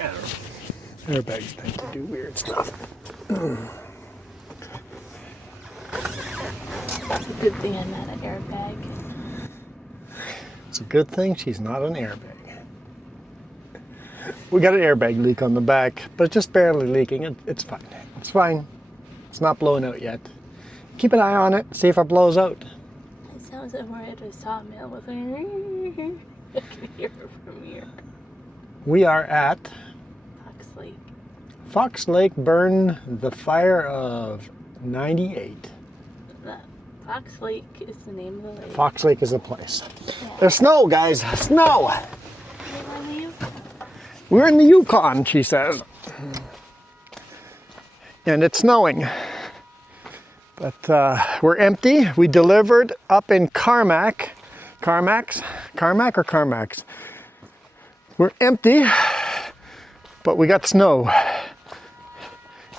I don't know. Airbags tend to do weird stuff. It's a good thing I'm not an airbag. It's a good thing she's not an airbag. We got an airbag leak on the back, but it's just barely leaking. It's fine. It's fine. It's not blowing out yet. Keep an eye on it, see if it blows out. It sounds like we're at a sawmill with a I can hear it from here. We are at Fox Lake. Fox Lake burned the fire of 98. Fox Lake is the name of the lake. Fox Lake is a place. Yeah. There's snow, guys. Snow! Where are you? We're in the Yukon, she says. And it's snowing. But we're empty. We delivered up in Carmack. Carmack or Carmax? We're empty, but we got snow.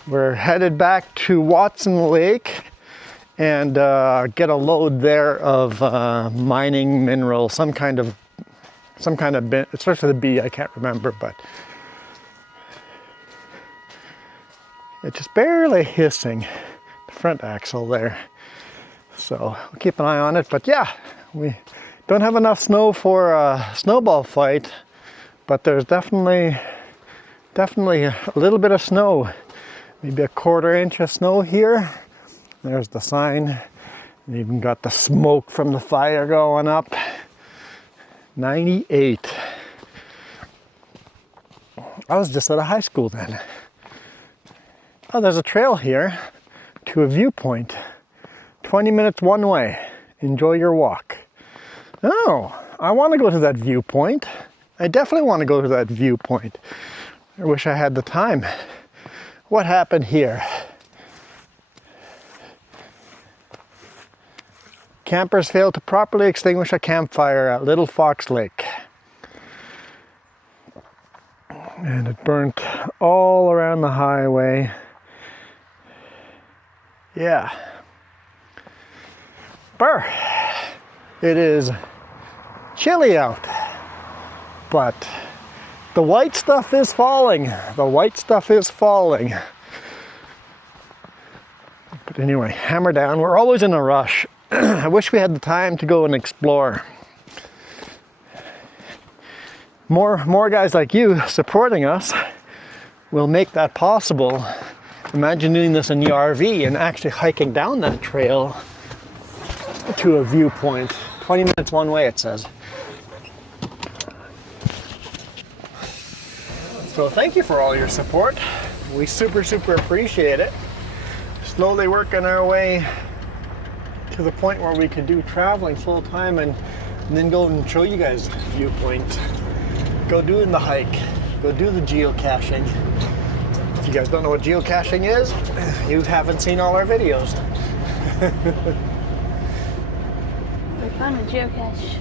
We're headed back to Watson Lake and get a load there of mining mineral, some kind of bin. It starts with a B, I can't remember, but it's just barely hissing the front axle there. So we'll keep an eye on it. But yeah, we don't have enough snow for a snowball fight, but there's definitely a little bit of snow, maybe a 1/4 inch of snow here. There's the sign. And even got the smoke from the fire going up. 98. I was just out of high school then. Oh, there's a trail here to a viewpoint. 20 minutes one way. Enjoy your walk. Oh, I want to go to that viewpoint. I definitely want to go to that viewpoint. I wish I had the time. What happened here? Campers failed to properly extinguish a campfire at Little Fox Lake. And it burnt all around the highway. Yeah. Brr. It is chilly out. But the white stuff is falling. The white stuff is falling. But anyway, hammer down. We're always in a rush. I wish we had the time to go and explore. More guys like you supporting us will make that possible. Imagine doing this in the RV and actually hiking down that trail to a viewpoint. 20 minutes one way, it says. So thank you for all your support. We super appreciate it. Slowly working our way to the point where we can do traveling full time and then go and show you guys the viewpoint. Go doing the hike. Go do the geocaching. If you guys don't know what geocaching is, you haven't seen all our videos. We found a geocache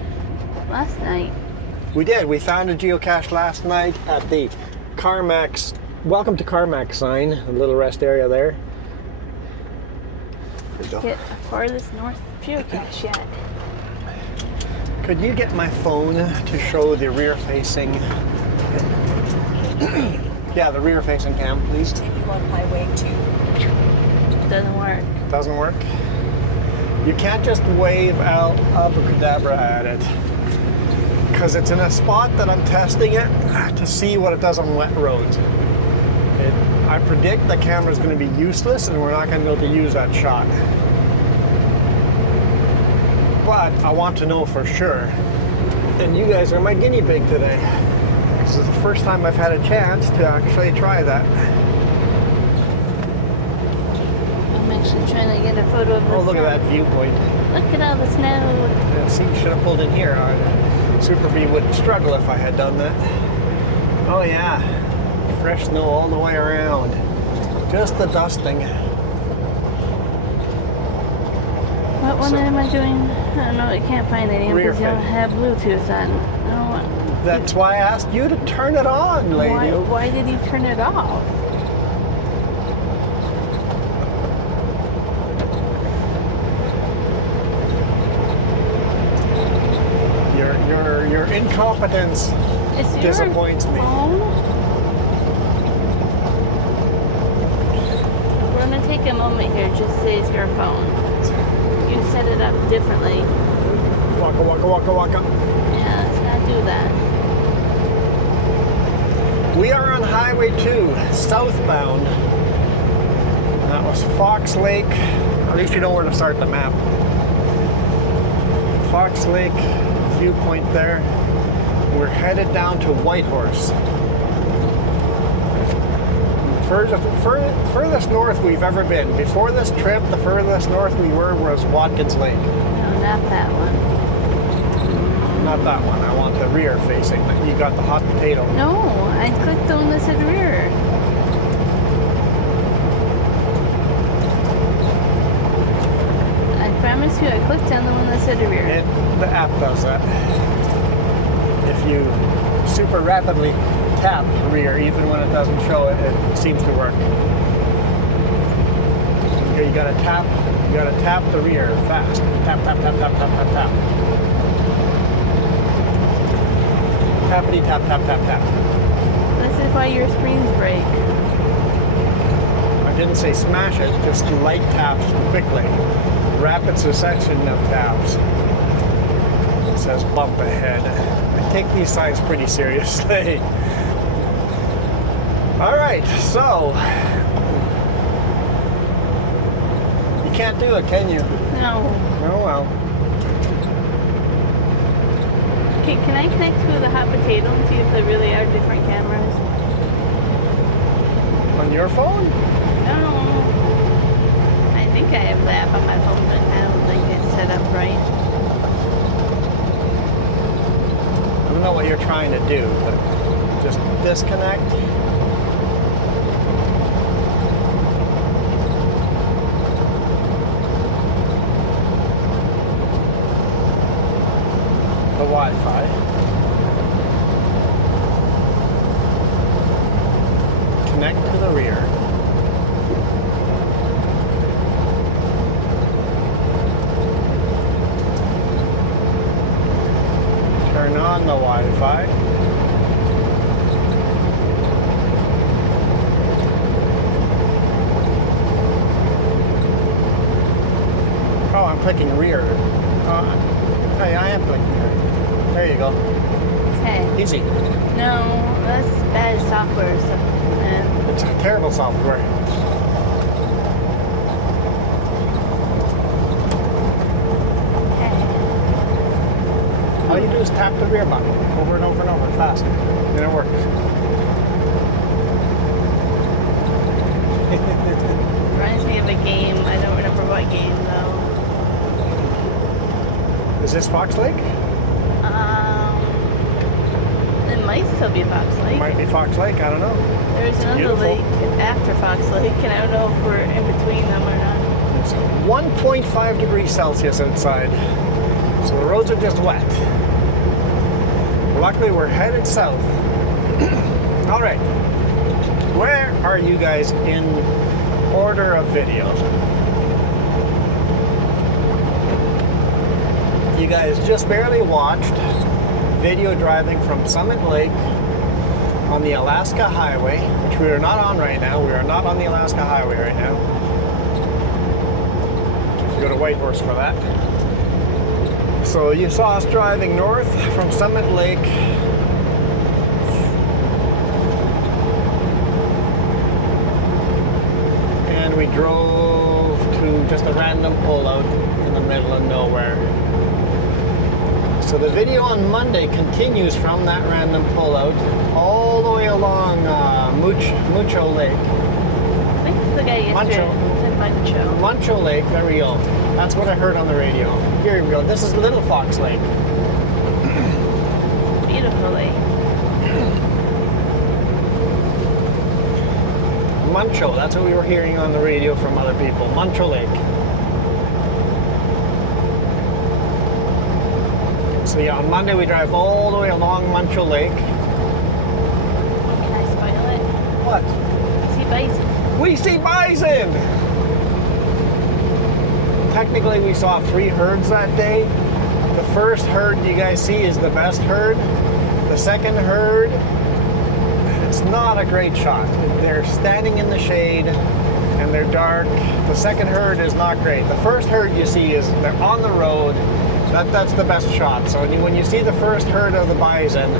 last night. We did. We found a geocache last night at the Carmax, welcome to Carmax sign, a little rest area there. Get the farthest north geocache yet. Could you get my phone to show the rear facing, yeah, the rear facing cam, please? Take you on Highway 2. Doesn't work. Doesn't work? You can't just wave out abracadabra at it, because it's in a spot that I'm testing it to see what it does on wet roads. I predict the camera's going to be useless and we're not going to be able to use that shot. But I want to know for sure. And you guys are my guinea pig today. This is the first time I've had a chance to actually try that. I'm actually trying to get a photo of the Oh, look snow. at that viewpoint. Look at all the snow. Yeah, see, should have pulled in here. Super B would struggle if I had done that. Oh yeah, fresh snow all the way around. Just the dusting. What one am I doing? I don't know. I can't find any Rear because you don't face. have Bluetooth on. I don't want. That's why I asked you to turn it on, lady. Why did you turn it off? Your incompetence Is your disappoints me. phone? a moment here. Just say it's your phone. You set it up differently. Waka, waka, waka, waka. Yeah, let's not do that. We are on Highway 2, southbound. And that was Fox Lake. At least you know where to start the map. Fox Lake viewpoint there. We're headed down to Whitehorse. Furthest north we've ever been. Before this trip, the furthest north we were was Watkins Lake. No, not that one. Not that one. I want the rear facing. You got the hot potato. No, I clicked on this at rear. I promise you, I clicked on the one that said rear. The app does that. If you super rapidly tap rear, even when it doesn't show it, it seems to work. Okay, you gotta tap the rear fast. Tap, tap, tap, tap, tap, tap, tap. Tappity tap, tap, tap, tap. This is why your screens break. I didn't say smash it, just light taps quickly. Rapid succession of taps. It says bump ahead. I take these signs pretty seriously. All right, so you can't do it, can you? No. Oh well. Okay, can I connect to the hot potato and see if there really are different cameras? On your phone? No. I think I have the app on my phone, but I don't think it's set up right. I don't know what you're trying to do, but just disconnect. The Wi-Fi. Connect to the rear. Turn on the Wi-Fi. Oh, I'm clicking rear. Hey, I am clicking rear. There you go. Okay. Easy. No, that's bad software. So, It's terrible software. okay. All you do is tap the rear button over and over and over fast. Then it works. Reminds me of a game. I don't remember what game though. Is this Fox Lake? It might still be Fox Lake. Might be Fox Lake, I don't know. There's another beautiful. lake after Fox Lake, and I don't know if we're in between them or not. It's 1.5 degrees Celsius outside. So the roads are just wet. Luckily we're headed south. All right. Where are you guys in order of videos? You guys just barely watched video driving from Summit Lake on the Alaska Highway, which we are not on right now. We are not on the Alaska Highway right now. So go to Whitehorse for that. So you saw us driving north from Summit Lake. And we drove to just a random pullout in the middle of nowhere. So the video on Monday continues from that random pullout all the way along Mucho Lake. I think it's the guy yesterday. Mancho. Mancho Lake, there we go. That's what I heard on the radio. Here we go. This is Little Fox Lake. Beautiful lake. Mancho, that's what we were hearing on the radio from other people. Mancho Lake. So yeah, on Monday we drive all the way along Mancho Lake. Can I spoil it? What? See bison. We see bison! Technically we saw 3 herds that day. The first herd you guys see is the best herd. The second herd, it's not a great shot. They're standing in the shade. and they're dark. The second herd is not great. The first herd you see is they're on the road. That's the best shot. So when you see the first herd of the bison,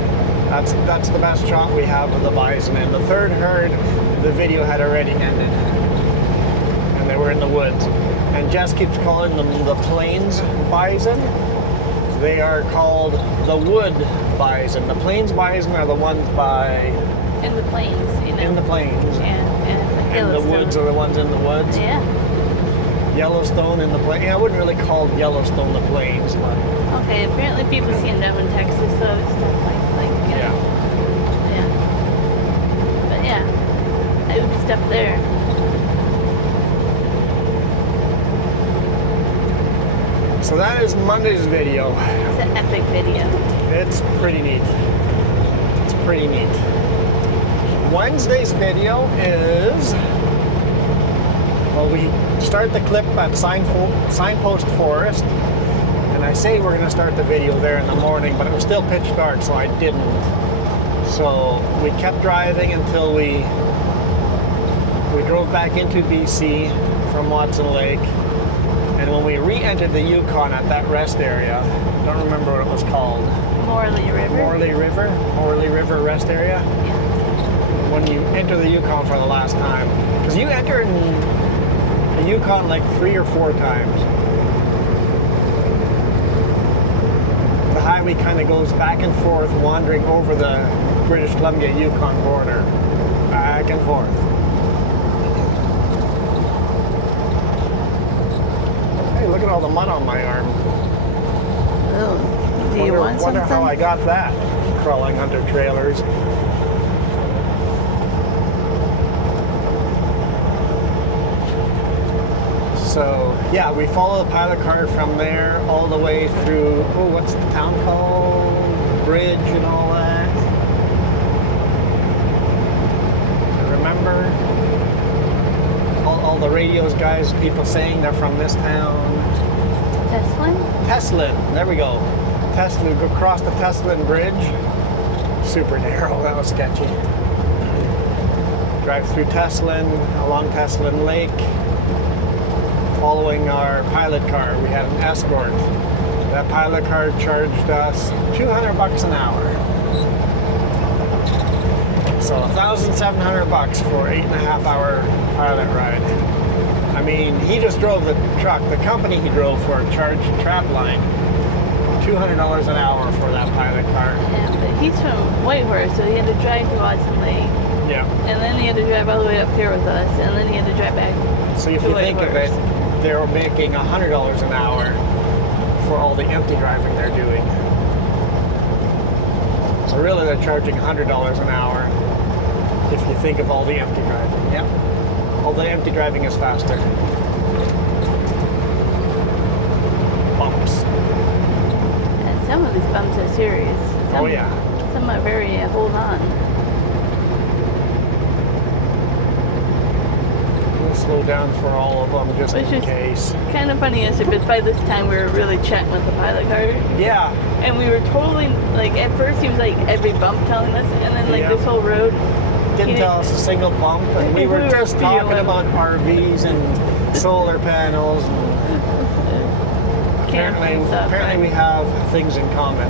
that's the best shot we have of the bison. And the third herd, the video had already ended, and they were in the woods. And Jess keeps calling them the plains bison. They are called the wood bison. The plains bison are the ones in the plains, you know. in the plains. And the woods are the ones in the woods. Yeah. Yellowstone in the plains. Yeah, I wouldn't really call Yellowstone the plains, but Okay, apparently people see them in Texas, so it's stuff like you know. Yeah. But yeah, I would stuff there. So that is Monday's video. It's an epic video. It's pretty neat. It's pretty neat. Wednesday's video is, well, we start the clip at Signpost Forest, and I say we're going to start the video there in the morning, but it was still pitch dark, so I didn't. So we kept driving until we drove back into BC from Watson Lake, and when we re-entered the Yukon at that rest area, I don't remember what it was called. Morley River rest area. Yeah. When you enter the Yukon for the last time, because you entered the Yukon like 3 or 4 times. The highway kind of goes back and forth, wandering over the British Columbia Yukon border, back and forth. Hey, look at all the mud on my arm. Oh, do you want something? Wonder how I got that, crawling under trailers. So, yeah, we follow the pilot car from there all the way through, what's the town called? Bridge and all that. Remember? All the radios, guys, people saying they're from this town. Teslin. There we go. Teslin. Go across the Teslin Bridge. Super narrow. That was sketchy. Drive through Teslin, along Teslin Lake. Following our pilot car, we had an escort. That pilot car charged us $200 an hour. So $1,700 for 8.5 hour pilot ride. I mean, he just drove the truck. The company he drove for charged Trapline $200 an hour for that pilot car. Yeah, but he's from Whitehorse, so he had to drive to Watson Lake. Yeah. And then he had to drive all the way up here with us, and then he had to drive back. So if you think of it, they're making $100 an hour for all the empty driving they're doing. So really they're charging $100 an hour if you think of all the empty driving. Yep. All the empty driving is faster. Bumps. And some of these bumps are serious. Oh yeah. Some are very hold on. We'll slow down for all of them just in case. Kind of funny, is it? But by this time we were really chatting with the pilot car. Yeah. And we were totally, like, at first he was like every bump telling us, and then like this whole road. Didn't tell us a single bump, and we were just talking about RVs and solar panels. And apparently we have things in common.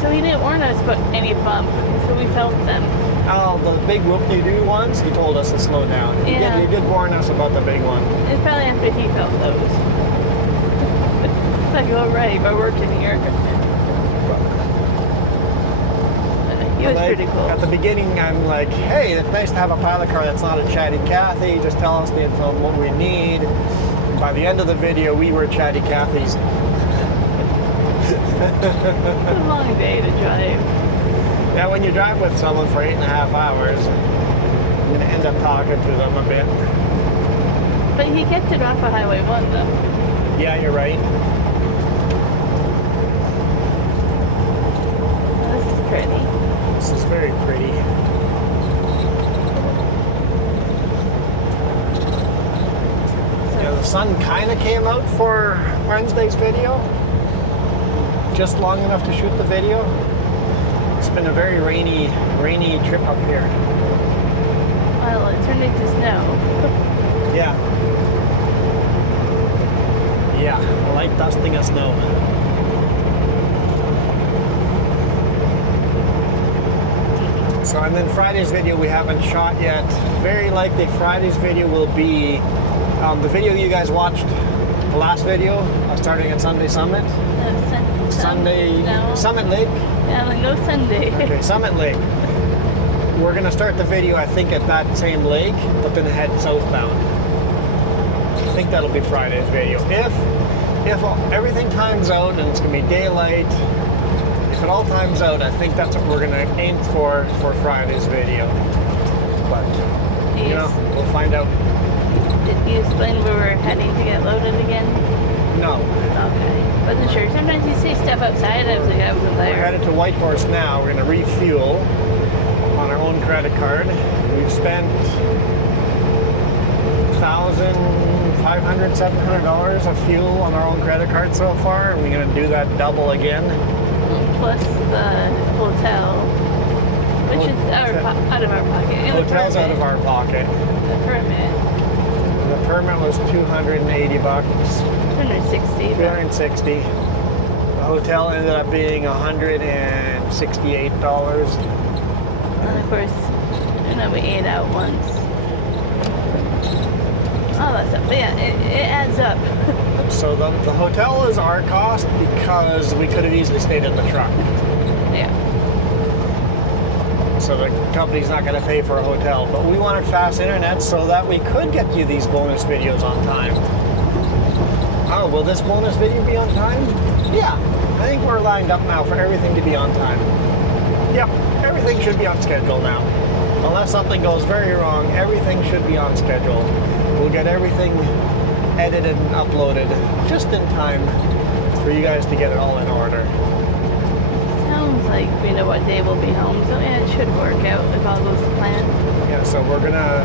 So he didn't warn us about any bump, so we felt them. Oh, the big whoop-de-doo ones, he told us to slow down. Yeah. He did warn us about the big one. It's probably after he felt those. It's like, oh right, we're working here. He was pretty cool. At the beginning, I'm like, hey, it's nice to have a pilot car that's not a chatty Cathy. Just tell us the info on what we need. And by the end of the video, we were chatty Cathys. It's a long day to drive. Yeah, when you drive with someone for 8.5 hours, you're going to end up talking to them a bit. But he kept it off of Highway 1, though. Yeah, you're right. Oh, this is pretty. This is very pretty. Yeah, the sun kind of came out for Wednesday's video. Just long enough to shoot the video. It's been a very rainy trip up here. Well, it turned into snow. Yeah. Yeah, light dusting of snow. So, and then Friday's video we haven't shot yet. Very likely Friday's video will be the video you guys watched, the last video, starting at Sunday Summit. Sunday, no. Summit Lake. Yeah, like no Sunday. Okay, Summit Lake. We're gonna start the video, I think, at that same lake, but then head southbound. I think that'll be Friday's video. If everything times out and it's gonna be daylight, if it all times out, I think that's what we're gonna aim for Friday's video. But you know, we'll find out. Did you explain where we're heading to get loaded again? No. Okay. Wasn't sure. Sometimes you see stuff outside. I was like, I wasn't there. We're headed to Whitehorse now. We're gonna refuel on our own credit card. We've spent $1,500, $700 of fuel on our own credit card so far, and we're gonna do that double again. Plus the hotel, which is out of our pocket. And Hotel's out of our pocket. The permit. The permit was $280. 260. 260. The hotel ended up being $168. And of course, we ate out once. All that stuff. But yeah, it adds up. So the hotel is our cost because we could have easily stayed in the truck. Yeah. So the company's not going to pay for a hotel. But we wanted fast internet so that we could get you these bonus videos on time. Oh, will this bonus video be on time? Yeah. I think we're lined up now for everything to be on time. Yep. Everything should be on schedule now. Unless something goes very wrong, everything should be on schedule. We'll get everything edited and uploaded just in time for you guys to get it all in order. Sounds like we know what day we'll be home, so yeah, it should work out if all goes to plan. Yeah, so we're gonna,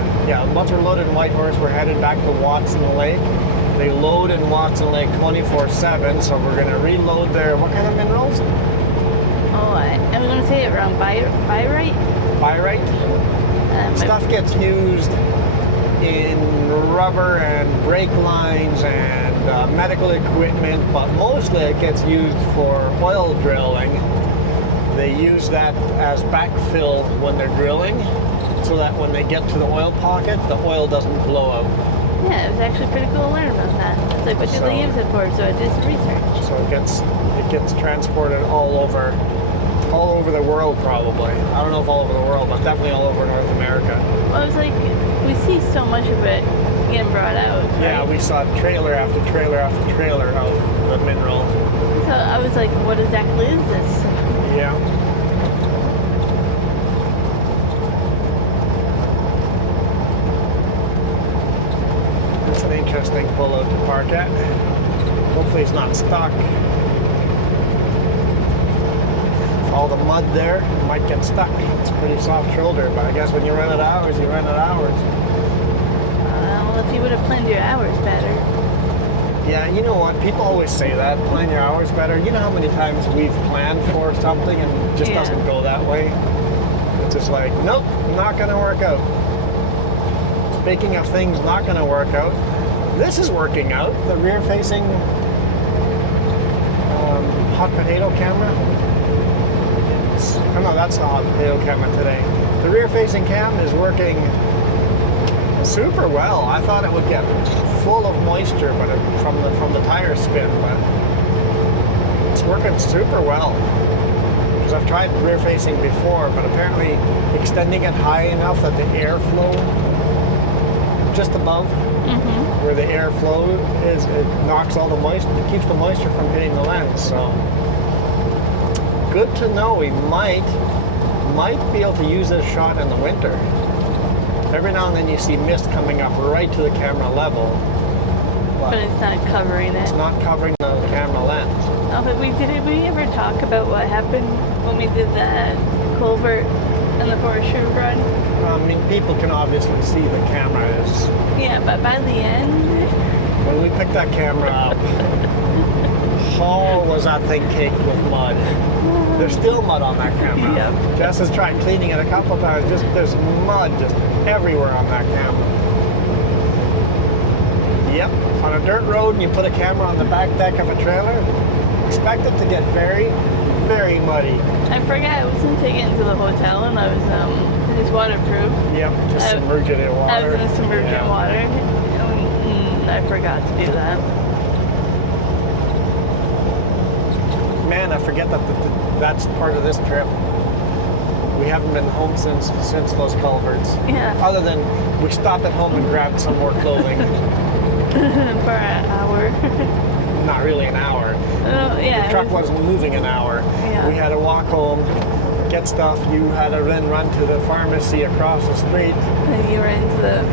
once we're loaded in Whitehorse, we're headed back to Watson Lake. They load in Watson Lake 24/7, so we're gonna reload there. What kind of minerals? Oh, I'm going to say it wrong. Pyrite? Pyrite. Stuff gets used in rubber and brake lines and medical equipment, but mostly it gets used for oil drilling. They use that as backfill when they're drilling, so that when they get to the oil pocket, the oil doesn't blow out. Yeah, it was actually pretty cool to learn about that. It's like, what did they use it for? So I did some research. So it gets transported all over the world, probably. I don't know if all over the world, but definitely all over North America. Well, it was like, we see so much of it getting brought out. Right? Yeah, we saw trailer after trailer after trailer of the mineral. So I was like, what exactly is this? Yeah. It's an interesting pullout to park at. Hopefully it's not stuck. All the mud there might get stuck. It's a pretty soft shoulder, but I guess when you run at hours, you run at hours. Well, if you would have planned your hours better. Yeah, you know what? People always say that, plan your hours better. You know how many times we've planned for something and it just doesn't go that way? It's just like, nope, not going to work out. Speaking of things not going to work out, this is working out. The rear-facing hot potato camera. Oh no, that's the hot potato camera today. The rear-facing cam is working super well. I thought it would get full of moisture, but from the tire spin, but it's working super well. Because I've tried rear-facing before, but apparently extending it high enough that the airflow just above where the airflow is, it knocks all the moisture, it keeps the moisture from hitting the lens. So good to know. We might be able to use this shot in the winter. Every now and then you see mist coming up right to the camera level. But it's not covering it. It's not covering the camera lens. Oh, but we ever talk about what happened when we did that culvert and the forestry run? I mean, people can obviously see the camera is... Yeah, but by the end... When we picked that camera up, how was that thing caked with mud? There's still mud on that camera. Yep. Jess has tried cleaning it a couple of times. There's mud just everywhere on that camera. Yep, on a dirt road and you put a camera on the back deck of a trailer, expect it to get very, very muddy. I forgot I wasn't taking it to the hotel, and I was it's waterproof. Yep, just submerge it in water. I was gonna submerge it in water. I forgot to do that. Man, I forget that that's part of this trip. We haven't been home since those culverts. Yeah. Other than we stopped at home and grabbed some more clothing. For an hour. Not really an hour. Oh, yeah. The truck wasn't moving an hour. Yeah. We had to walk home, get stuff. You had to then run to the pharmacy across the street. And you ran to the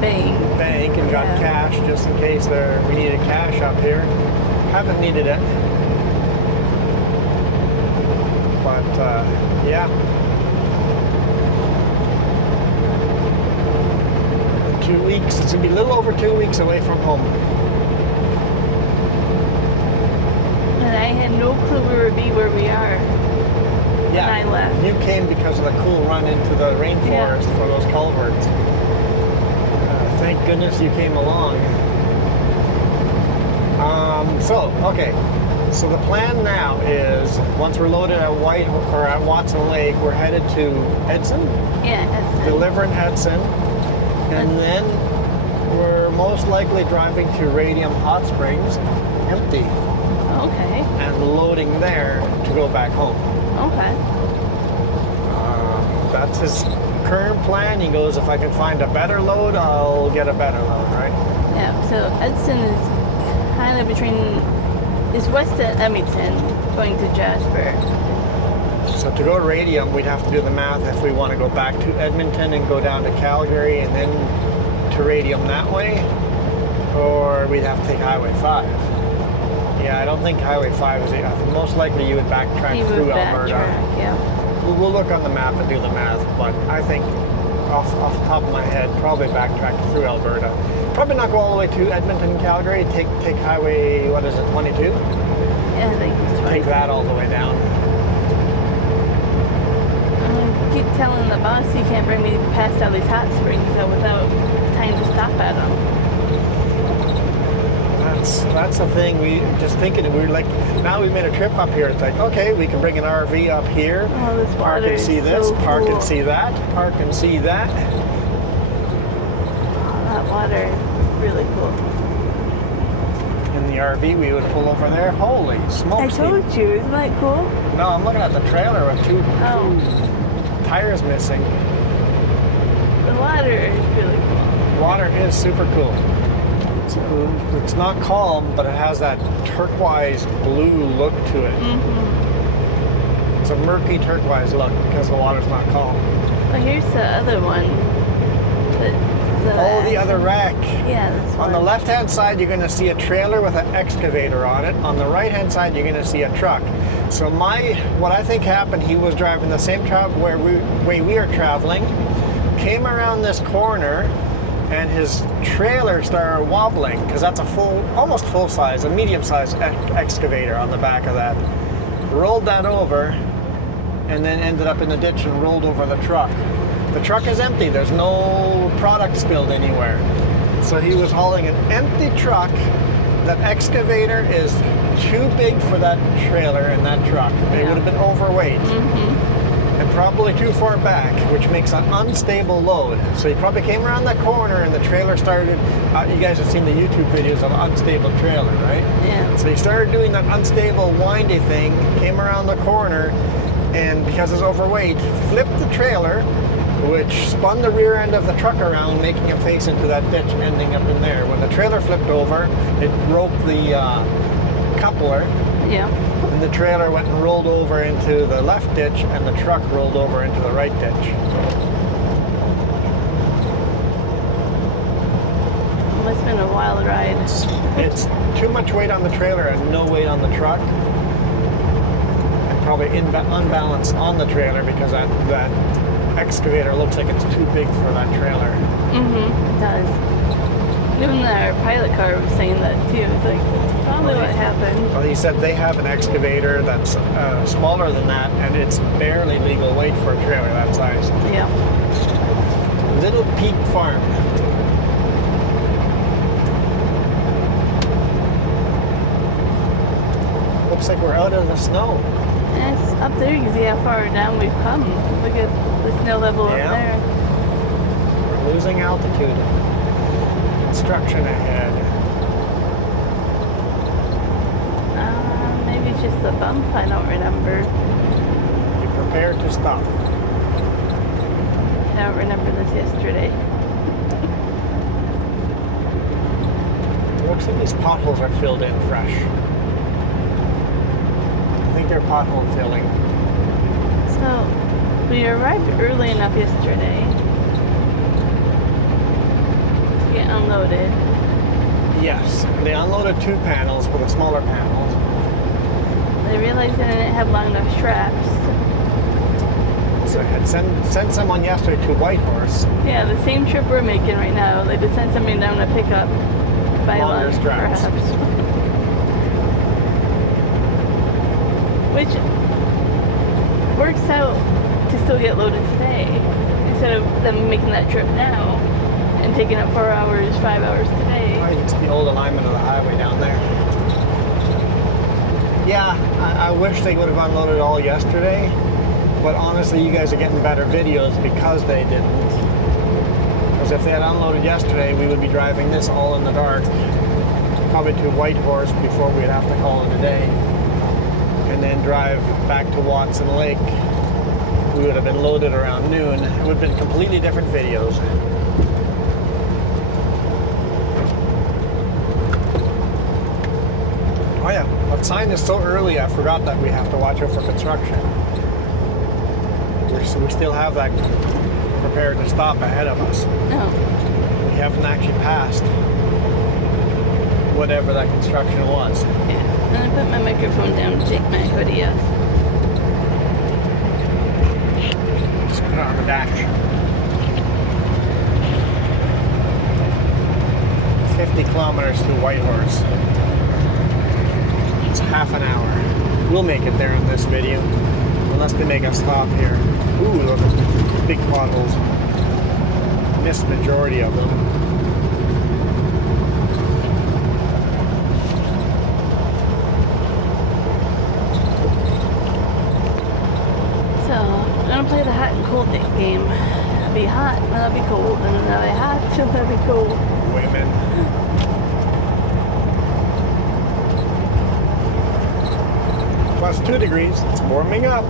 bank And got cash just in case we needed cash up here. Haven't needed it. But yeah. 2 weeks. It's gonna be a little over 2 weeks away from home. And I had no clue we would be where we are. Yeah. When I left. You came because of the cool run into the rainforest for those culverts. Thank goodness you came along. Okay. So the plan now is once we're loaded at at Watson Lake, we're headed to Edson. Yeah, Edson. Deliver in Edson, and then we're most likely driving to Radium Hot Springs, empty, Okay. and loading there to go back home. Okay. That's his current plan. He goes, if I can find a better load, I'll get a better load, right? Yeah, so Edson is kind of it's west of Edmonton, going to Jasper. So to go to Radium, we'd have to do the math if we want to go back to Edmonton and go down to Calgary and then to Radium that way, or we'd have to take Highway 5. Yeah, I don't think Highway 5 is enough. Most likely you would backtrack through Alberta. Yeah. We'll look on the map and do the math, but I think off the top of my head, probably backtrack through Alberta. Probably not go all the way to Edmonton, Calgary. Take Highway, 22? Yeah, I think it's 20. Take that all the way down. I keep telling the boss he can't bring me past all these hot springs without time to stop at them. That's the thing. We just thinking, we were like, now we've made a trip up here. It's like, okay, we can bring an RV up here, Oh, this park water and see is this, so park cool. and see that, park and see that. Oh, that water is really cool. In the RV, we would pull over there. Holy smokes! I told you, isn't that cool? No, I'm looking at the trailer with two tires missing. The water is really cool. Water is super cool. It's not calm, but it has that turquoise blue look to it. Mm-hmm. It's a murky turquoise look because the water's not calm. Oh, here's the other one. The other wreck. Yeah, this one. On the left-hand side, you're going to see a trailer with an excavator on it. On the right-hand side, you're going to see a truck. So what I think happened, he was driving the same way we are traveling, came around this corner, and his trailer started wobbling because that's almost full size, a medium-sized excavator on the back of that. Rolled that over, and then ended up in the ditch and rolled over the truck. The truck is empty. There's no product spilled anywhere. So he was hauling an empty truck. That excavator is too big for that trailer and that truck. They would have been overweight. Mm-hmm. And probably too far back, which makes an unstable load. So he probably came around that corner and the trailer started, you guys have seen the YouTube videos of unstable trailer, right? Yeah. So he started doing that unstable windy thing, came around the corner, and because it's overweight, flipped the trailer, which spun the rear end of the truck around, making him face into that ditch, ending up in there. When the trailer flipped over, it broke the coupler, Yeah. and the trailer went and rolled over into the left ditch, and the truck rolled over into the right ditch. Must have been a wild ride. It's too much weight on the trailer and no weight on the truck, and probably unbalanced on the trailer because that excavator looks like it's too big for that trailer. Mm-hmm. It does. Even our pilot car was saying that too. It's like, that's probably what happened. Well, he said they have an excavator that's smaller than that, and it's barely legal weight for a trailer that size. Yeah. Little Peak Farm. Looks like we're out of the snow. And it's up there. You can see how far down we've come. Look at the snow level Yeah. up there. We're losing altitude. Construction ahead. Maybe it's just a bump. I don't remember. Be prepared to stop. I don't remember this yesterday. It looks like these potholes are filled in fresh. I think they're pothole filling. So, we arrived early enough yesterday to get unloaded. Yes, they unloaded 2 panels for the smaller panels. They realized they didn't have long enough straps. So I had sent someone yesterday to Whitehorse. Yeah, the same trip we're making right now. They just sent somebody down to pick up by Longer lunch, straps. perhaps. Which works out to still get loaded today instead of them making that trip now and taking up 4 hours, 5 hours today. Oh, it's the old alignment of the highway down there. Yeah, I wish they would have unloaded all yesterday, but honestly, you guys are getting better videos because they didn't. Because if they had unloaded yesterday, we would be driving this all in the dark, probably to Whitehorse before we'd have to call it a day, and then drive back to Watson Lake. We would have been loaded around noon. It would have been completely different videos. Oh yeah, that sign is so early, I forgot that we have to watch out for construction. We still have that prepared to stop ahead of us. No. We haven't actually passed whatever that construction was. Yeah. And I put my microphone down to take my hoodie off. Just put it on the dash. 50 kilometers to Whitehorse. It's half an hour. We'll make it there in this video, unless they make us stop here. Ooh, look at big potholes. Missed majority of them. So, I'm gonna play the hot and cold game. It'll be hot, then it'll be cold, and then it'll be hot, then it'll be cold. Women. Plus 2 degrees. It's warming up.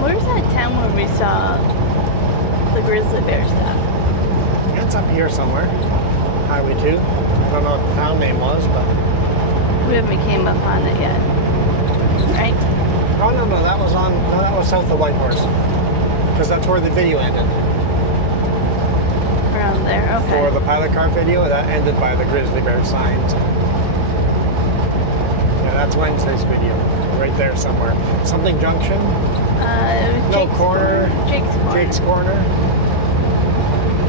Where's that town where we saw the grizzly bear stuff? It's up here somewhere. Highway 2. I don't know what the town name was, but... We haven't came up on it yet. Right? Oh, no, that was south of Whitehorse. Because that's where the video ended. Around there, okay. For the pilot car video, that ended by the grizzly bear signs. Yeah, that's Wednesday's video. Right there somewhere. Something Junction? It was No, Jake's corner. Jake's corner. Jake's Corner.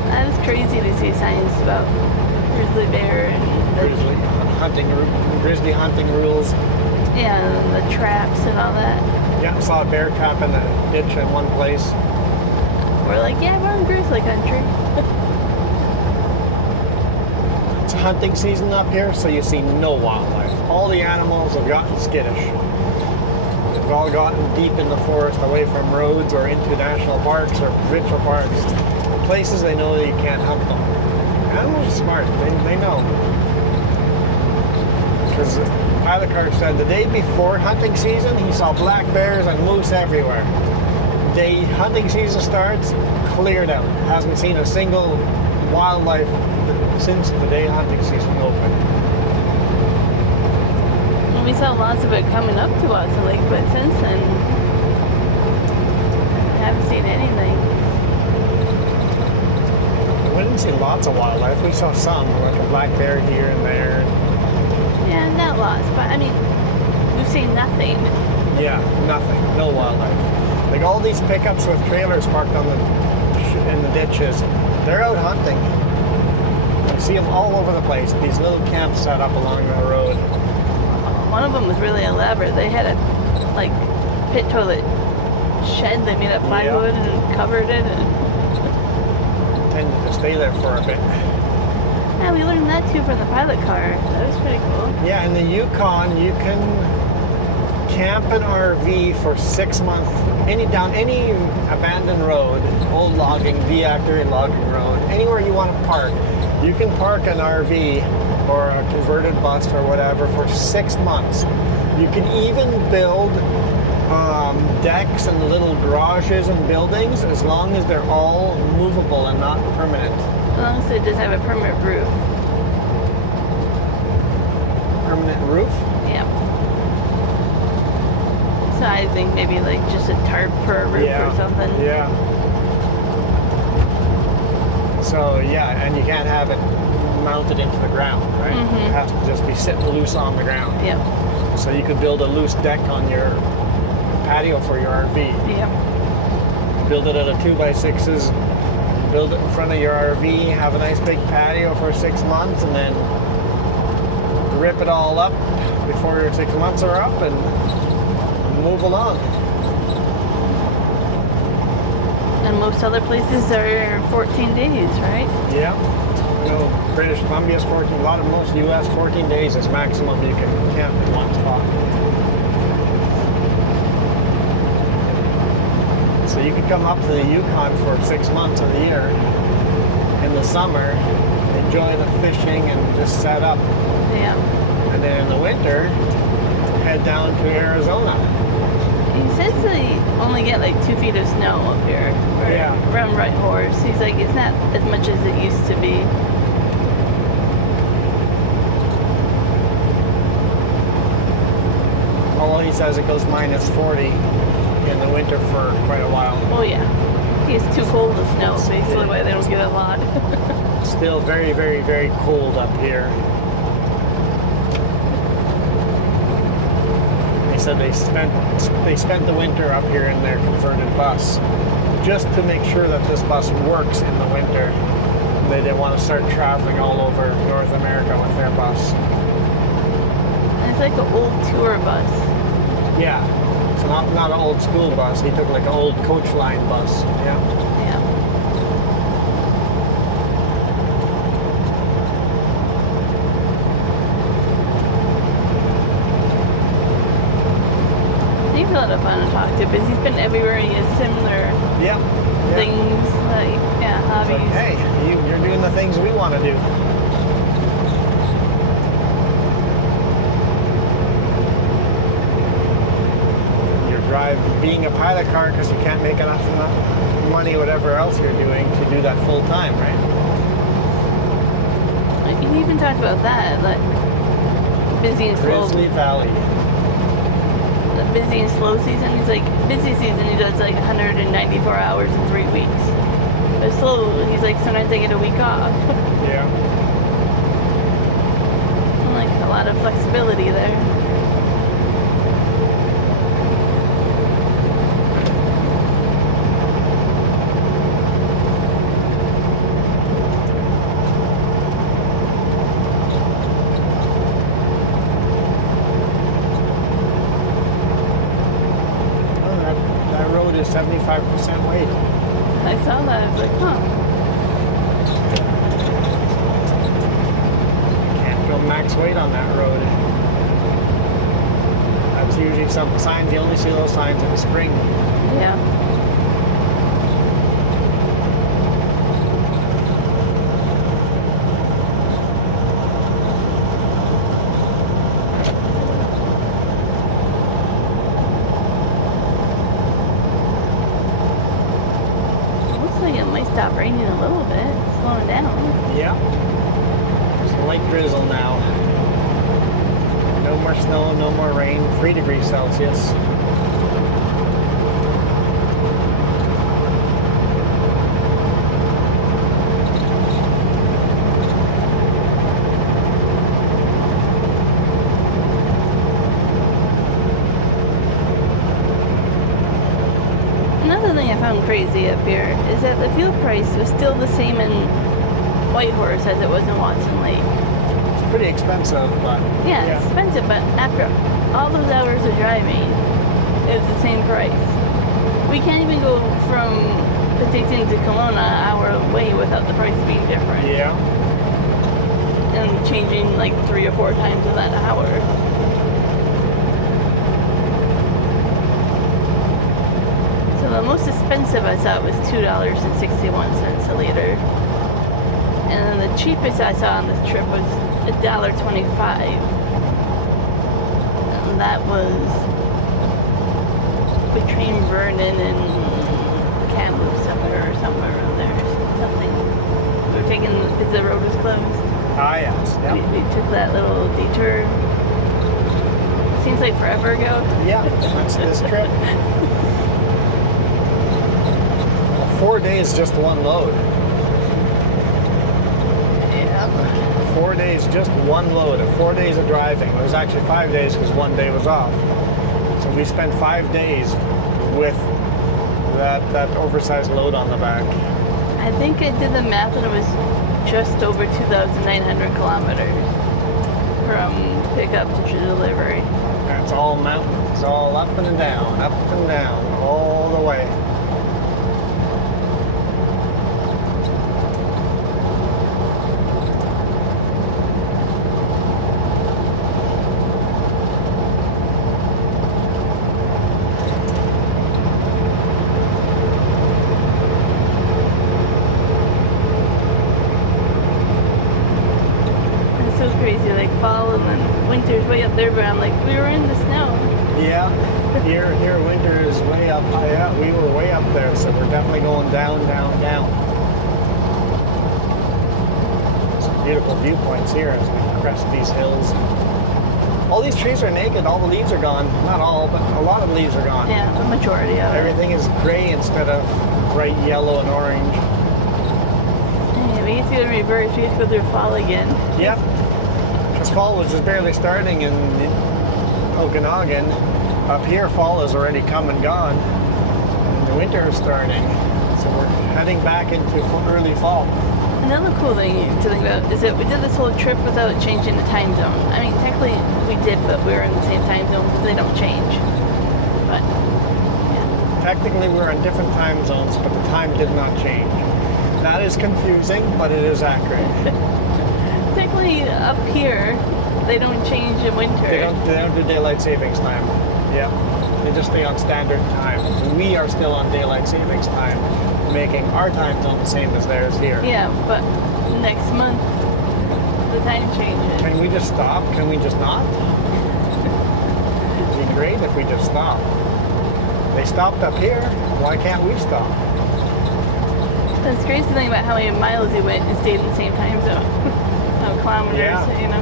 That was crazy to see signs about grizzly bear and the, Grizzly hunting rules. yeah, and the traps and all that. Yeah, saw a bear trap in a ditch in one place. We're like, yeah, we're in grizzly country. It's hunting season up here, so you see no wildlife. All the animals have gotten skittish. They've all gotten deep in the forest, away from roads or into national parks or provincial parks. Places they know that you can't hunt them. Animals are smart, they know. Because pilot car said the day before hunting season, he saw black bears and moose everywhere. Day hunting season starts, cleared out. Hasn't seen a single wildlife since the day hunting season opened. And we saw lots of it coming up to Watson Lake, but since then, I haven't seen anything. We didn't see lots of wildlife. We saw some, like a black bear here and there. Yeah, not lots, but I mean, we've seen nothing. Yeah, nothing. No wildlife. Like all these pickups with trailers parked on in the ditches, they're out hunting. You see them all over the place. These little camps set up along the road. One of them was really elaborate. They had a pit toilet shed they made of plywood and covered it. And Tended to stay there for a bit. yeah, we learned that too from the pilot car. That was pretty cool. Yeah, in the Yukon, you can camp an RV for 6 months down any abandoned road, old logging, V-Actory logging road, anywhere you want to park. You can park an RV or a converted bus or whatever for 6 months. You can even build decks and little garages and buildings as long as they're all movable and not permanent. As long as it does have a permanent roof. Permanent roof? Yeah. So I think maybe like just a tarp for a roof or something. Yeah. So yeah, and you can't have it mounted into the ground, right? Mhm. It has to just be sitting loose on the ground. Yep. So you could build a loose deck on your patio for your RV. Yep. Build it out of 2x6s, build it in front of your RV, have a nice big patio for 6 months, and then rip it all up before your 6 months are up and move along. And most other places are 14 days, right? Yeah. You know, British Columbia's 14, most US 14 days is maximum you can camp in one spot. So you could come up to the Yukon for 6 months of the year in the summer, enjoy the fishing and just set up. Yeah. And then in the winter, head down to Arizona. He says they only get like 2 feet of snow up here. Yeah. Around Whitehorse. He's like, it's not as much as it used to be. Oh, well, he says it goes minus 40 in the winter for quite a while. Oh yeah. It's too cold to snow, basically why they don't get a lot. Still very, very, very cold up here. They said they spent the winter up here in their converted bus just to make sure that this bus works in the winter. They didn't want to start traveling all over North America with their bus. It's like an old tour bus. Yeah, it's not an old school bus. He took like an old coach line bus. Yeah. Yeah. He's a lot of fun to talk to because he's been everywhere and he has similar Yeah. things, like, yeah, It's hobbies. like, hey, you're doing the things we want to do. Being a pilot car because you can't make enough money, whatever else you're doing, to do that full time, right? He even talked about that, like busy and slow. Grizzly Valley. The busy and slow season. He's like, busy season he does like 194 hours in 3 weeks. But slow, he's like, sometimes I get a week off. Yeah. And like a lot of flexibility there. That road is 75% weight. I saw that. I was like, huh. Can't go max weight on that road. That's usually some signs. You only see those signs in the spring. Yeah. It might stop raining a little bit. It's slowing down. Yeah. Just a light drizzle now. No more snow, no more rain. 3 degrees Celsius. Another thing I found crazy up here is that the fuel price was still the same in Whitehorse as it was in Watson Lake. It's pretty expensive, but Yeah, it's expensive, but after all those hours of driving, it it's the same price. We can't even go from Penticton to Kelowna an hour away without the price being different. Yeah. And changing like 3 or 4 times in that hour. So the most expensive I saw was $2.61 a liter. And then the cheapest I saw on this trip was $1.25. And that was between Vernon and Kamloops somewhere around there. Something. We were taking, because the road was closed. Ah, yes. Yeah. We took that little detour. Seems like forever ago. Yeah, that's this trip. 4 days, just one load. Yeah. 4 days, just one load, and 4 days of driving. It was actually 5 days because one day was off. So we spent 5 days with that oversized load on the back. I think I did the math and it was just over 2,900 kilometers from pickup to delivery. And it's all mountains. It's all up and down, all the way. It's so crazy, like fall and then winter's way up there, but I'm like, we were in the snow. Yeah, here winter is way up high. Yeah, we were way up there, so we're definitely going down. Some beautiful viewpoints here as we crest these hills. All these trees are naked. All the leaves are gone. Not all, but a lot of the leaves are gone. Yeah, the majority of Everything is gray instead of bright yellow and orange. it. Yeah, we used to go to reverse, we used to go through fall again. Yep. Because fall was just barely starting in Okanagan. Up here, fall has already come and gone. And the winter is starting. So we're heading back into early fall. Another cool thing to think about is that we did this whole trip without changing the time zone. I mean, technically we did, but we were in the same time zone because they don't change. But, yeah. Technically, we're in different time zones, but the time did not change. That is confusing, but it is accurate. Technically, up here, they don't change in winter. They don't do daylight savings time. Yeah. They just stay on standard time. We are still on daylight savings time, making our time zone the same as theirs here. Yeah, but next month, the time changes. Can we just stop? Can we just not? It'd be great if we just stopped. They stopped up here. Why can't we stop? That's crazy to think about how many miles you went and stayed in the same time zone. How kilometers, Yeah. you know.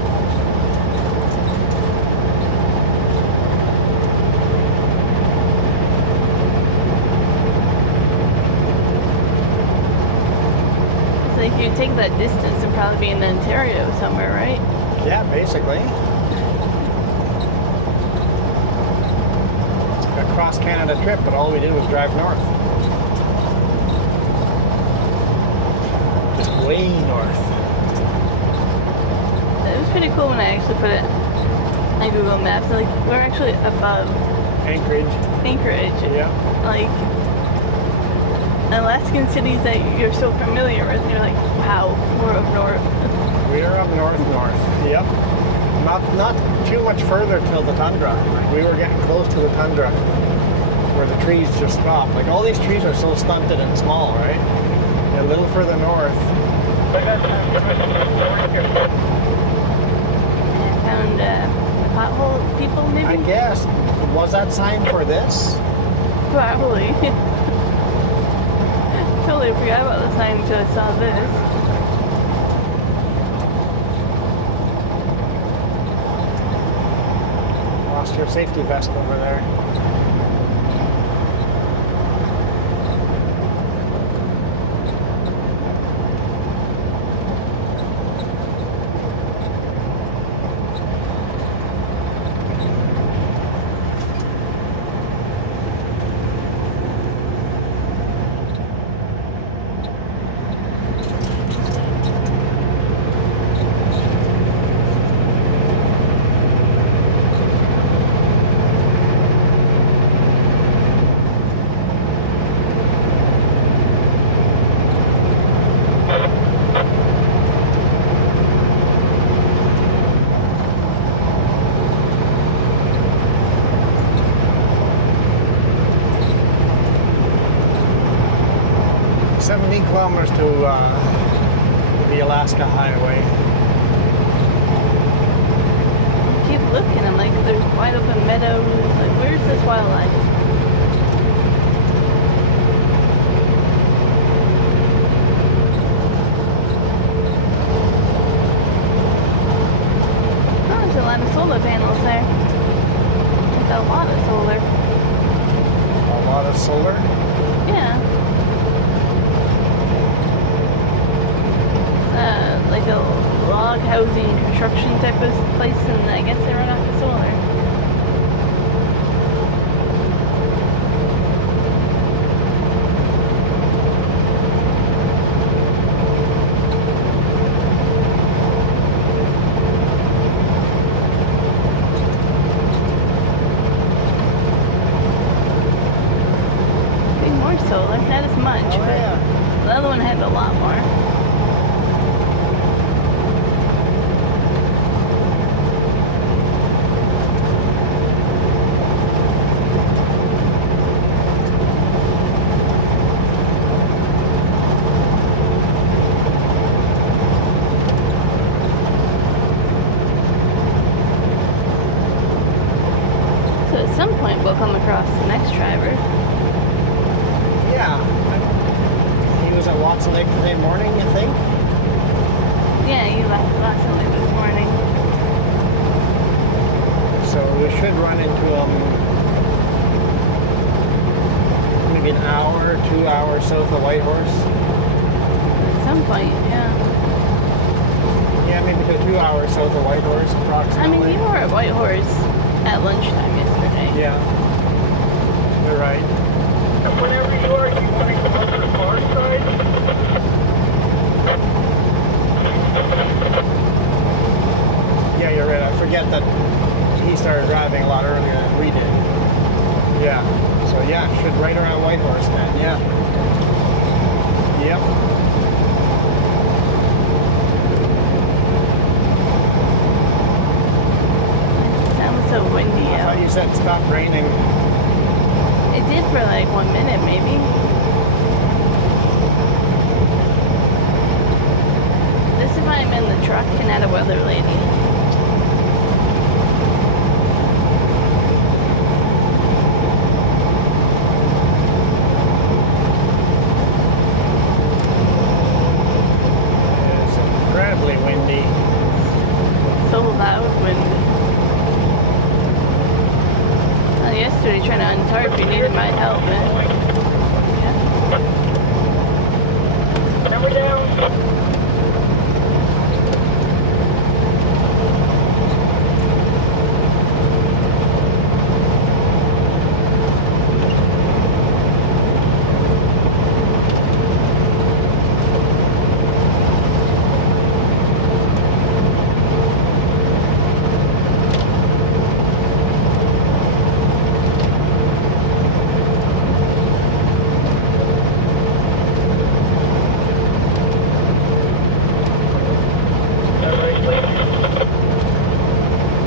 It's like you take that distance and probably be in Ontario somewhere, right? Yeah, basically. It's like a cross-Canada trip, but all we did was drive north. Just way north. It was pretty cool when I actually put it on Google Maps. Like, we're actually above Anchorage. Anchorage. Yeah. Like, Alaskan cities that you're so familiar with, and you're like, wow, we're up north. We are up north. Yep. Not too much further till the tundra. Like, we were getting close to the tundra where the trees just stop. Like, all these trees are so stunted and small, right? A little further north. And found pothole people, maybe? I guess. Was that sign for this? Probably. Totally forgot about the sign until I saw this. Lost your safety vest over there. Alaska Highway. Keep looking. I'm like, there's wide open meadows. Like, where's this wildlife? Oh, there's a lot of solar panels there. There's a lot of solar. A lot of solar. Yeah. It's like a log housing construction type of place, and I guess they run off the solar. More solar, not as much, Oh, but yeah. the other one had a lot more. So at some point we'll come across the next driver. Yeah. He was at Watson Lake today morning, you think? Yeah, you left Watson Lake this morning. So we should run into him maybe an hour, 2 hours south of Whitehorse. At some point, yeah. Yeah, maybe 2 hours south of Whitehorse I approximately. mean, you were at Whitehorse at lunchtime yesterday. Yeah. You're right. Whenever you are, you want to come over to the far side? Yeah, you're right. I forget that he started driving a lot earlier than we did. Yeah. So yeah, should right around Whitehorse then. Yeah. Yep. It sounds so windy I thought out. you said stop raining. It did for like 1 minute, maybe. This is why I'm in the truck and not a weather lady. It's incredibly windy. So loud wind. Well, yesterday trying to untarp, you needed my help, man. Yeah. Number down.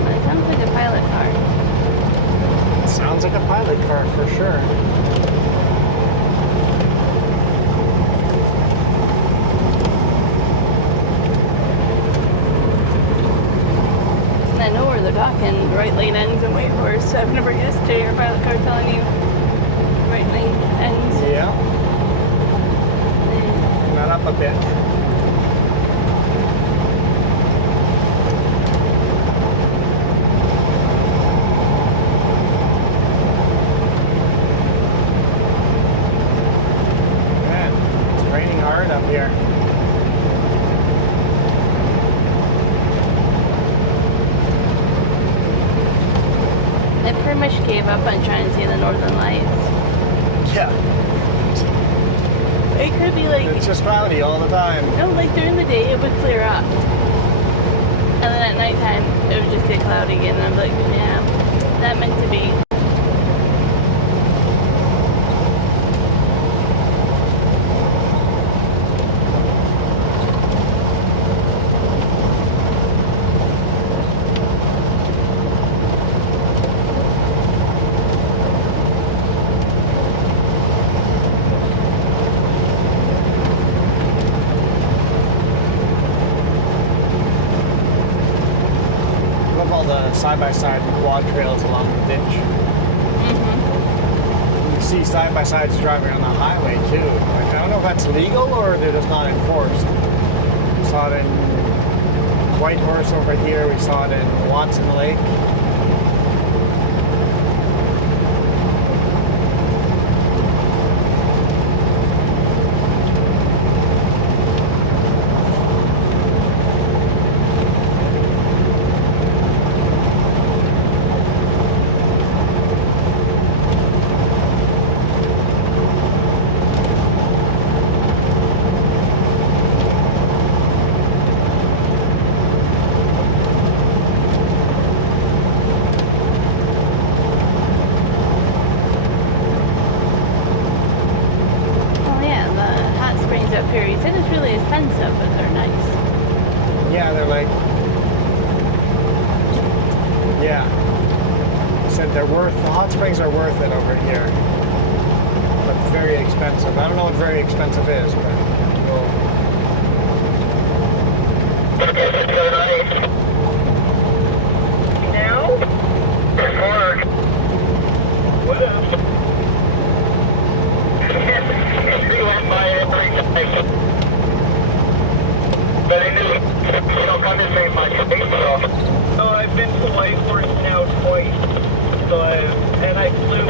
That sounds like a pilot car. Sounds like a pilot car for sure. And I know where they're talking, right lane ends and Whitehorse, so I've never used to your pilot car telling you right lane ends. Yeah. Not up a bit. Man, it's raining hard up here. I pretty much gave up on trying to see the northern lights. Yeah. It could be like, It's just cloudy all the time. no, like during the day it would clear up. And then at nighttime it would just get cloudy again, and I'm like, yeah, that meant to be. all the side-by-side and quad trails along the ditch. You see side-by-sides driving on the highway too. Like, I don't know if that's legal or they're just not enforced. We saw it in Whitehorse over here. We saw it in Watson Lake. Up here, you said it's really expensive, but they're nice. Yeah, they're like, yeah. I said they're worth, the hot springs are worth it over here. But very expensive. I don't know what very expensive is, but we'll... Now? Mark. What else? He went by every time. But I knew he'll come and make my case, so I've been to Whitehorse now twice. And I flew.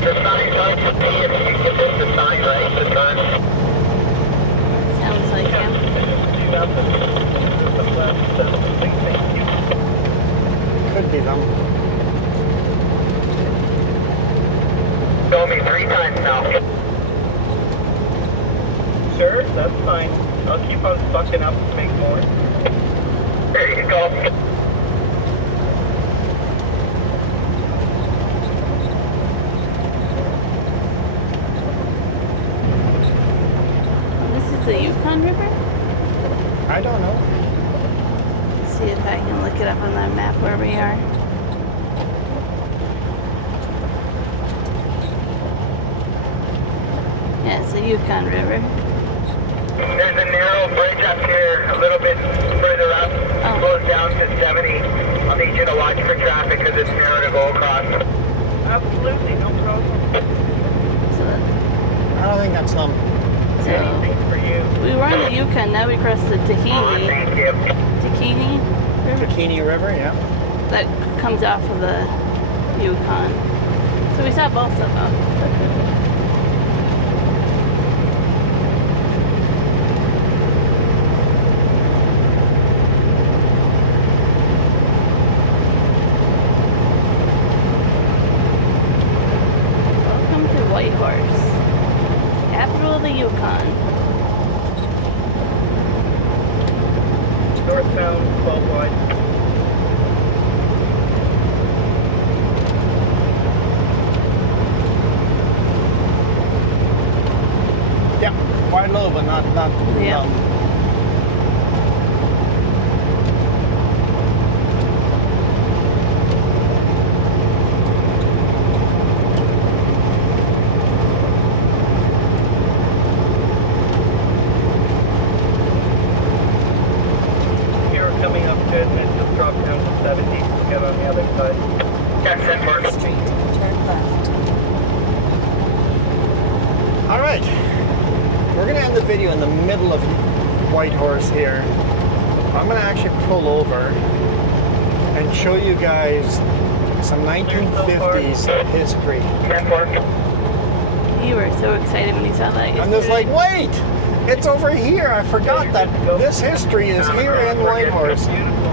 The sign's on to me if you can miss the sign, right? The sun. Sounds like him. Could be them. Told me 3 times now. Sure, that's fine. I'll keep on sucking up to make more. There you go. This is the Yukon River? I don't know. Let's see if I can look it up on that map where we are. Yeah, it's the Yukon River. There's a narrow bridge up here, a little bit further up. It goes down to 70. I'll need you to watch for traffic because it's narrow to go across. Absolutely, no problem. So, I don't think that's them. Anything for you. we were on the Yukon, now we crossed the Oh, Tahiti. thank you. Tahiti River? Bikini River, yeah. That comes off of the Yukon. So we saw both of them. Welcome to Whitehorse, capital of the Yukon. Northbound, 12 wide. Yeah, quite low, but not Yeah. dumb. Here coming up good, and then just drop down to 70 to get on the other side. Yeah, that works. Street, turn left. All right, we're gonna end the video in the middle of Whitehorse here. I'm gonna actually pull over and show you guys some 1950s history. That works. You were so excited when you saw that. I'm just like, yesterday. wait, it's over here. I forgot that this history is here in Whitehorse. Beautiful.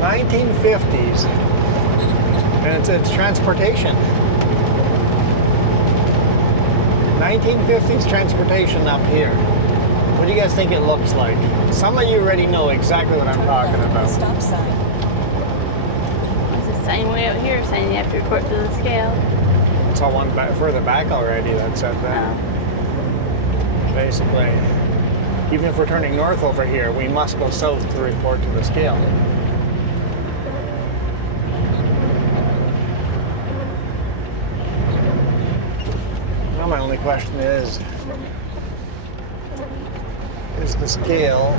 1950s, and it's transportation. 1950s transportation up here. What do you guys think it looks like? Some of you already know exactly what I'm Turn talking left at the about. stop sign. There's a sign way out here saying you have to report to the scale. I saw one further back already that said that. Basically, even if we're turning north over here, we must go south to report to the scale. question is the scale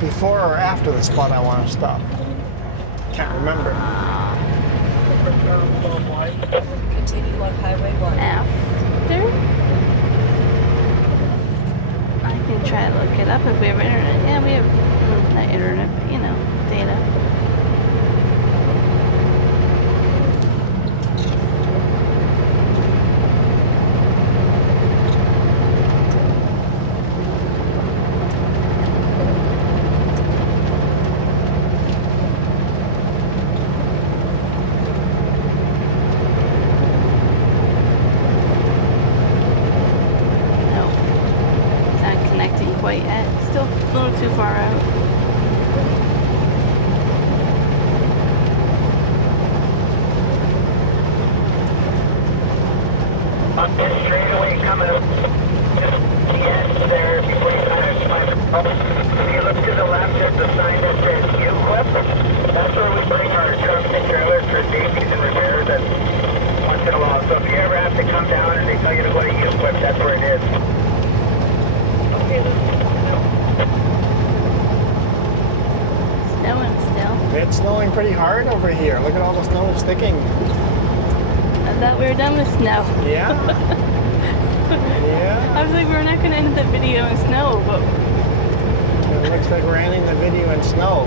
before or after the spot I want to stop? Can't remember. Continue on Highway 1. After? I can try to look it up if we have internet. Yeah, we have not internet, but you know, data. Quite yet. Still a little too far out. Up this straightaway coming up just the end there before you kind of if you look to the left, there's a sign that says U-Clip. That's where we bring our trucks and trailers for safeties and repairs and once in a while. So if you ever have to come down and they tell you to go to U-Clip, that's where it is. Snowing still. It's snowing pretty hard over here. Look at all the snow sticking. I thought we were done with snow. Yeah. Yeah. I was like, we're not going to end the video in snow, but It looks like we're ending the video in snow.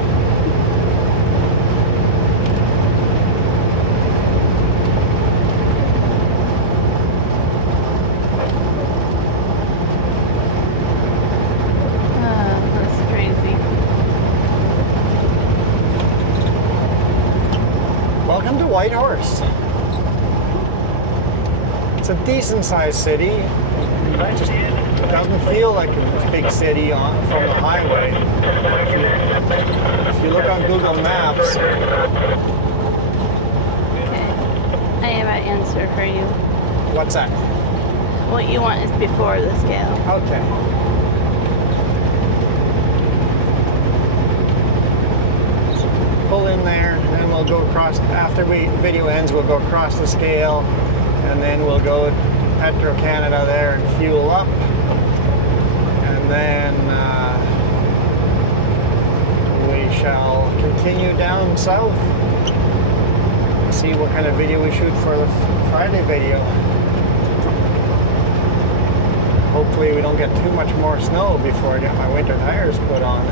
that's crazy. Welcome to Whitehorse. It's a decent sized city. It doesn't feel like a big city from the highway. If you look on Google Maps, Okay. I have an answer for you. what's that? What you want is before the scale. Okay. Pull in there, and then we'll go across. After video ends, we'll go across the scale, and then we'll go to Petro Canada there and fuel up, and then we shall continue down south. See what kind of video we shoot for the Friday video. Hopefully we don't get too much more snow before I get my winter tires put on.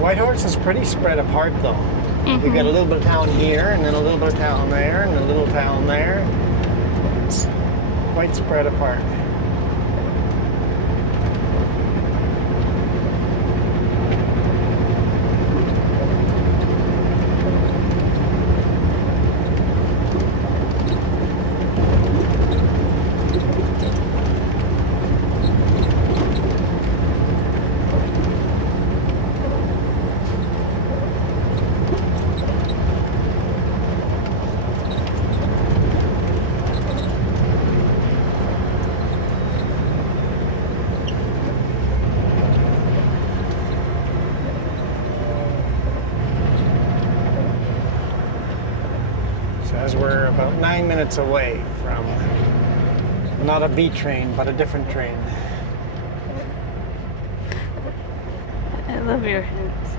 Whitehorse is pretty spread apart though. We got a little bit of town here, and then a little bit of town there, and a little town there. It's quite spread apart. Says we're about 9 minutes away from not a B train, but a different train. I love your hints.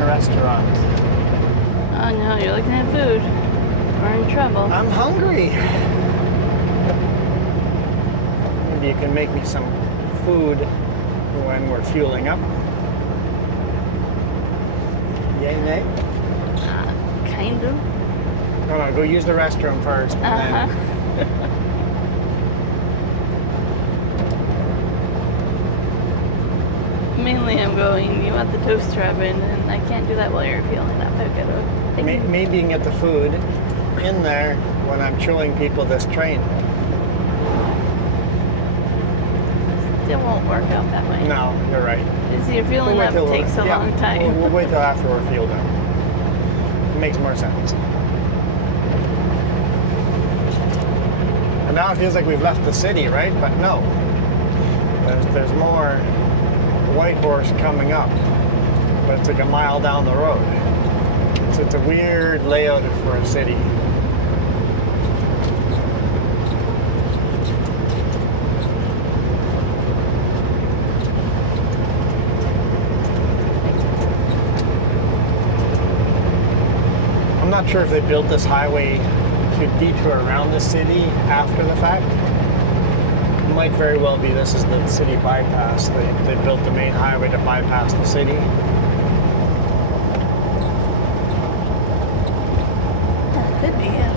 Restaurant. Oh no, you're looking at food. We're in trouble. I'm hungry. Maybe you can make me some food. when we're fueling up. Yay, nay? Kind of. No, go use the restroom first. And then Mainly I'm going, you want the toaster oven, and I can't do that while you're fueling up. I've got to... maybe you can get the food in there when I'm showing people this train. Still won't work out that way. No, you're right. Because your fueling We'll wait up till- takes a yeah, long time. We'll wait till after we're fueled up. It makes more sense. And now it feels like we've left the city, right? But no. There's more Whitehorse coming up. But it's like a mile down the road. It's a weird layout for a city. I'm not sure if they built this highway to detour around the city after the fact. It might very well be this is the city bypass. They built the main highway to bypass the city. That could be, yeah.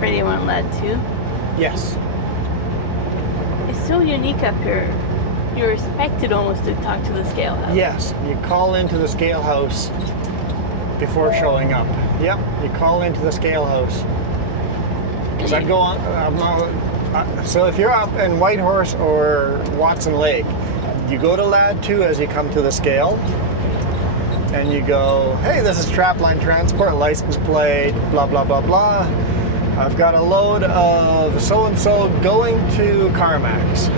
Radio on Lad 2. Yes. It's so unique up here. You're expected almost to talk to the scale house. Yes, you call into the scale house before showing up. Yep, you call into the scale house. Because I go on. So if you're up in Whitehorse or Watson Lake, you go to Lad 2 as you come to the scale, and you go, hey, this is Trapline Transport, license plate, blah, blah, blah, blah. I've got a load of so-and-so going to CarMax.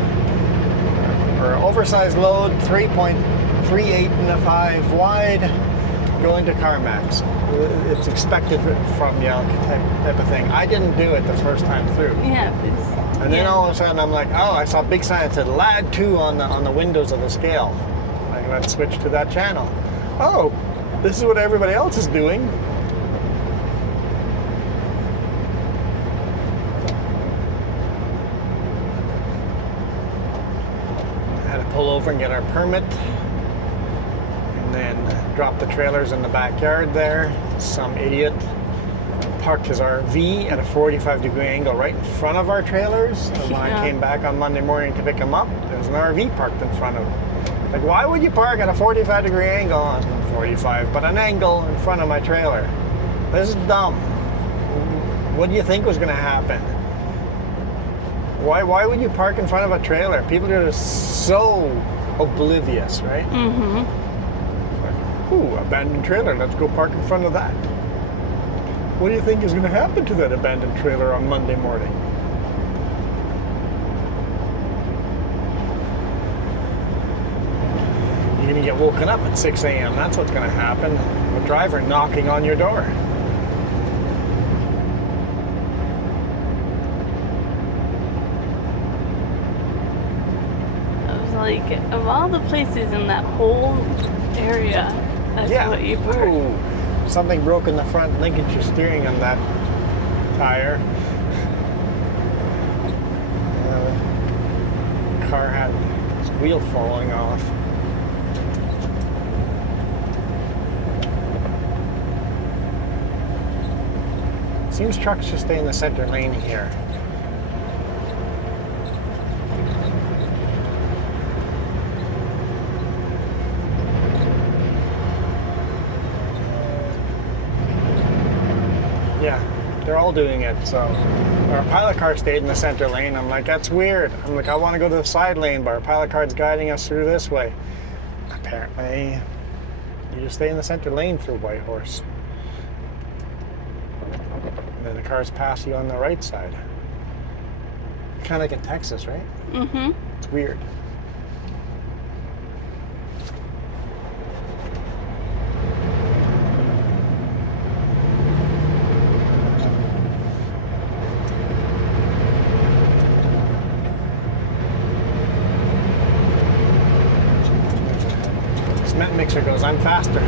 Or oversized load, 3.385 wide, going to CarMax. It's expected from you, type of thing. I didn't do it the first time through. Yeah. And then all of a sudden I'm like, oh, I saw a big sign that said Lad 2 on the windows of the scale. Like, let's switch to that channel. Oh, this is what everybody else is doing. Had to pull over and get our permit. And then drop the trailers in the backyard there. Some idiot parked his RV at a 45-degree angle right in front of our trailers. And when I came back on Monday morning to pick him up, there was an RV parked in front of him. Like, why would you park at a 45-degree angle? On 45, but an angle in front of my trailer. This is dumb. What do you think was going to happen? Why would you park in front of a trailer? People are just so oblivious, right? Mm-hmm. Like, ooh, abandoned trailer. Let's go park in front of that. What do you think is going to happen to that abandoned trailer on Monday morning? You're going to get woken up at 6 a.m. That's what's going to happen. A driver knocking on your door. I was like, of all the places in that whole area, that's what you park. Ooh, something broke in the front linkage steering on that tire. Car had its wheel falling off. Seems trucks should stay in the center lane here. Yeah, they're all doing it, so. Our pilot car stayed in the center lane. I'm like, that's weird. I'm like, I want to go to the side lane, but our pilot car's guiding us through this way. Apparently, you just stay in the center lane through Whitehorse. And then the cars pass you on the right side. Kind of like in Texas, right? Mm-hmm. It's weird. Cement mixer goes, I'm faster.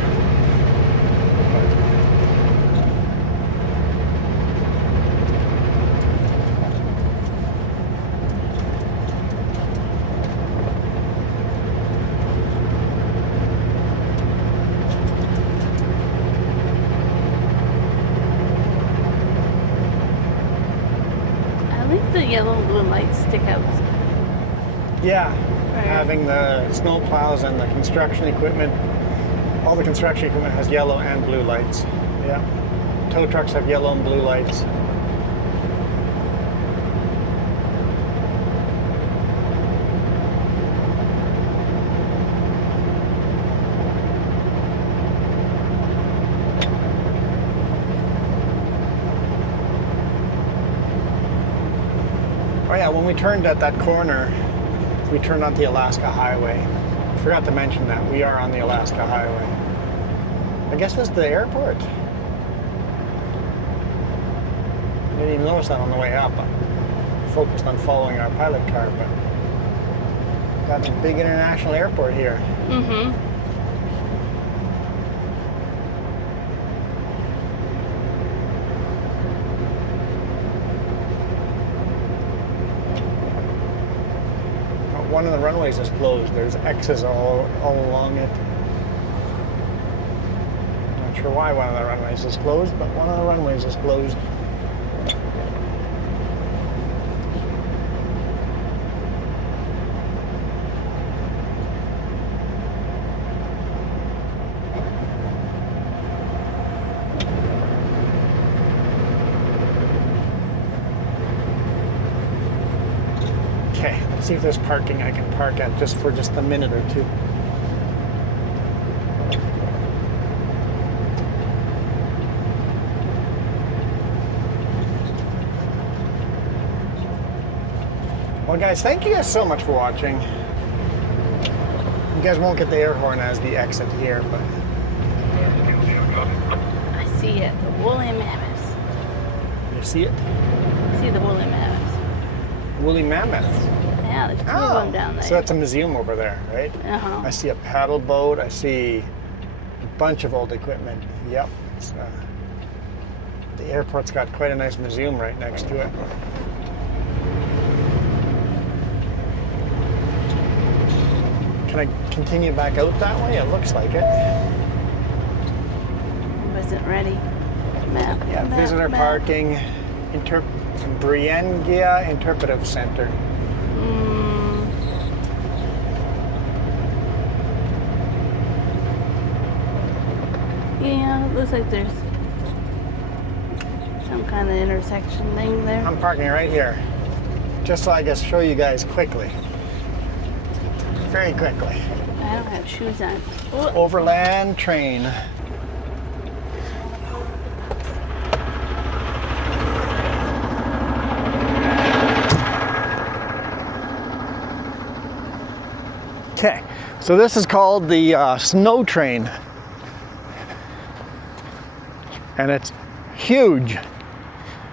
I like the yellow and blue lights stick out. Yeah, Right. having the snow plows and the construction equipment, all the construction equipment has yellow and blue lights. Yeah, tow trucks have yellow and blue lights. Oh yeah, when we turned at that corner, we turned onto the Alaska Highway. Forgot to mention that we are on the Alaska Highway. I guess this is the airport. Didn't even notice that on the way up. I focused on following our pilot car, but got a big international airport here. Mm-hmm. One of the runways is closed. There's X's all along it. Not sure why one of the runways is closed, but one of the runways is closed. Okay, let's see if there's parking I can park at just for a minute or two. Well guys, thank you guys so much for watching. You guys won't get the air horn as the exit here, but I see it. The woolly mammoths. you see it? I see the woolly mammoths. Woolly mammoth. Yeah, there's two of them down there. So that's a museum over there, right? Uh-huh. I see a paddle boat. I see a bunch of old equipment. Yep. It's, the airport's got quite a nice museum right next to it. Can I continue back out that way? It looks like it. Wasn't ready. Map. Yeah, map, visitor map. parking, Briengia Interpretive Center. Yeah, it looks like there's some kind of intersection thing there. I'm parking right here, just so I can show you guys quickly. Very quickly. I don't have shoes on. Oh, Overland train. Okay, so this is called the snow train. And it's huge.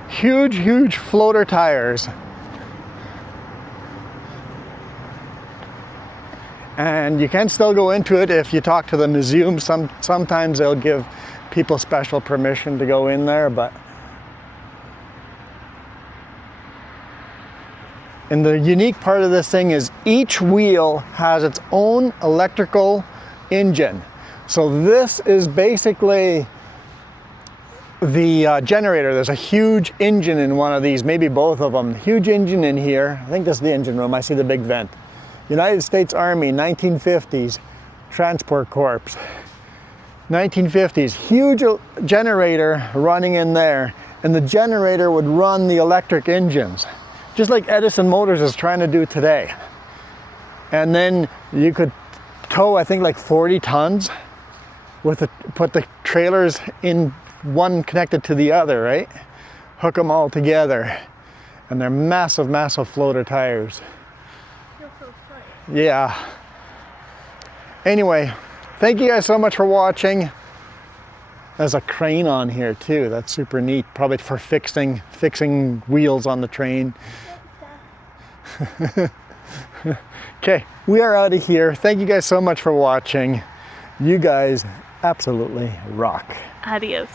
Huge, huge floater tires. And you can still go into it if you talk to the museum. Sometimes they'll give people special permission to go in there, but and the unique part of this thing is each wheel has its own electrical engine. So this is basically the generator. There's a huge engine in one of these, maybe both of them. Huge engine in here. I think this is the engine room. I see the big vent. United States Army, 1950s, Transport Corps. 1950s, huge generator running in there, and the generator would run the electric engines, just like Edison Motors is trying to do today. And then you could tow, I think, like 40 tons with put the trailers in one connected to the other, right? Hook them all together. And they're massive, massive floater tires. Feel so tight. Yeah. Anyway, thank you guys so much for watching. There's a crane on here too. That's super neat. Probably for fixing wheels on the train. Okay, we are out of here. Thank you guys so much for watching. You guys absolutely rock. Adios.